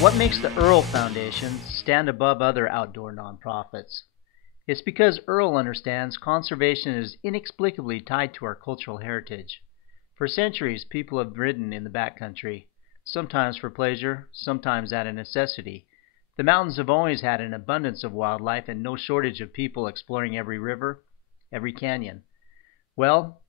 What makes the Earl Foundation stand above other outdoor nonprofits? It's because Earl understands conservation is inexplicably tied to our cultural heritage. For centuries, people have ridden in the backcountry, sometimes for pleasure, sometimes out of necessity. The mountains have always had an abundance of wildlife and no shortage of people exploring every river, every canyon. Well,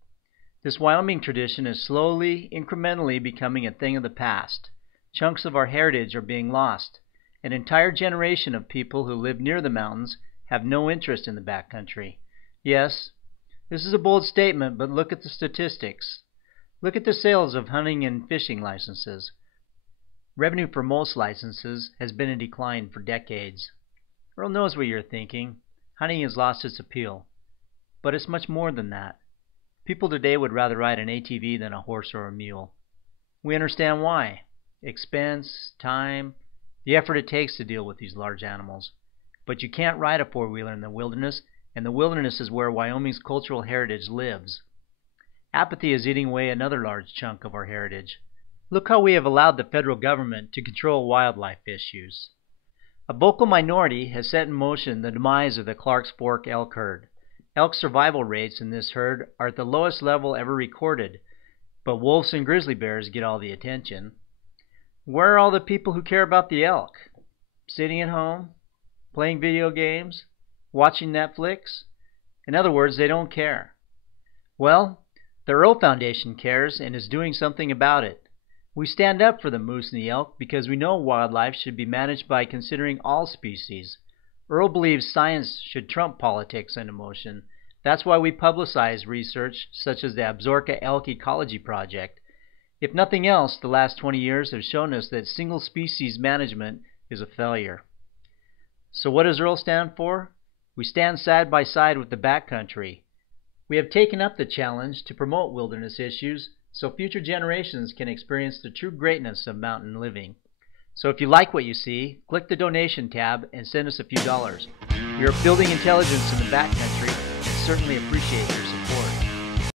this Wyoming tradition is slowly, incrementally becoming a thing of the past. Chunks of our heritage are being lost. An entire generation of people who live near the mountains have no interest in the backcountry. Yes, this is a bold statement, but look at the statistics. Look at the sales of hunting and fishing licenses. Revenue for most licenses has been in decline for decades. Earl knows what you're thinking. Hunting has lost its appeal. But it's much more than that. People today would rather ride an ATV than a horse or a mule. We understand why. Expense, time, the effort it takes to deal with these large animals. But you can't ride a four-wheeler in the wilderness, and the wilderness is where Wyoming's cultural heritage lives. Apathy is eating away another large chunk of our heritage. Look how we have allowed the federal government to control wildlife issues. A vocal minority has set in motion the demise of the Clark's Fork elk herd. Elk survival rates in this herd are at the lowest level ever recorded, but wolves and grizzly bears get all the attention. Where are all the people who care about the elk? Sitting at home? Playing video games? Watching Netflix? In other words, they don't care. Well, the Earl Foundation cares and is doing something about it. We stand up for the moose and the elk because we know wildlife should be managed by considering all species. Earl believes science should trump politics and emotion. That's why we publicize research such as the Absaroka Elk Ecology Project. If nothing else, the last 20 years have shown us that single species management is a failure. So what does Earl stand for? We stand side by side with the backcountry. We have taken up the challenge to promote wilderness issues so future generations can experience the true greatness of mountain living. So if you like what you see, click the donation tab and send us a few dollars. You're building intelligence in the backcountry and certainly appreciate your